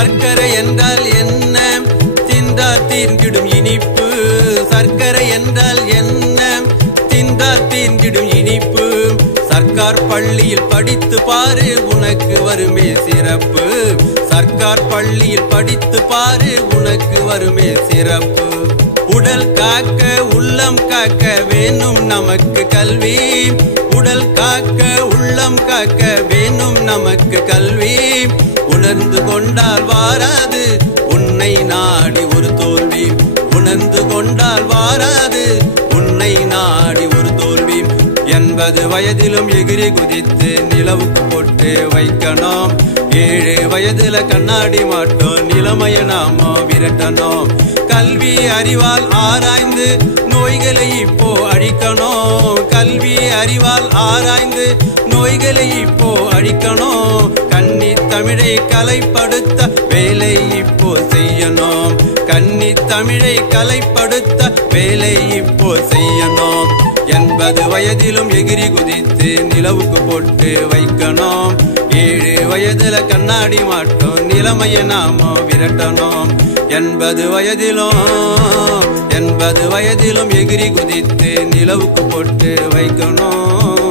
சர்க்கரை என்றால் என்ன? தின்றால் தீர்ந்திடும் இனிப்பு. சர்க்கரை என்றால் என்ன? தின்றால் தீர்ந்திடும் இனிப்பு. சர்க்கார் பள்ளியில் படித்து பாரு, உனக்கு வருமே சிறப்பு. சர்க்கார் பள்ளியில் படித்து பாரு, உனக்கு வருமே சிறப்பு. உடல் காக்க உள்ளம் காக்க வேணும் நமக்கு கல்வி. உடல் காக்க உள்ளம் காக்க வேணும் நமக்கு கல்வி. உணர்ந்து கொண்டால் வாராது உன்னை நாடி ஒரு தோல்வி. உணர்ந்து கொண்டால் வாராது உன்னை நாடி ஒரு தோல்வி. 80 வயதிலும் எகிரி குதித்து நிலவுக்கு போட்டு வைக்கணும். 7 வயதுல கண்ணாடி மாட்டோம், நிலைமைய நாம விரட்டணும். கல்வி அறிவால் ஆராய்ந்து நோய்களை இப்போ அழிக்கணும். கல்வி அறிவால் ஆராய்ந்து நோய்களை இப்போ அழிக்கணும். கன்னி தமிழை கலைப்படுத்த வேலை இப்போ செய்யணும். கன்னி தமிழை கலைப்படுத்த வேலை இப்போ செய்யணும். 80 வயதிலும் எகிரி குதித்து நிலவுக்கு போட்டு வைக்கணும். 7 வயதுல கண்ணாடி மாட்டோம், நிலைமைய நாம விரட்டணும். 80 வயதிலும் எகிரி குதித்து நிலவுக்கு போட்டு வைக்கணும்.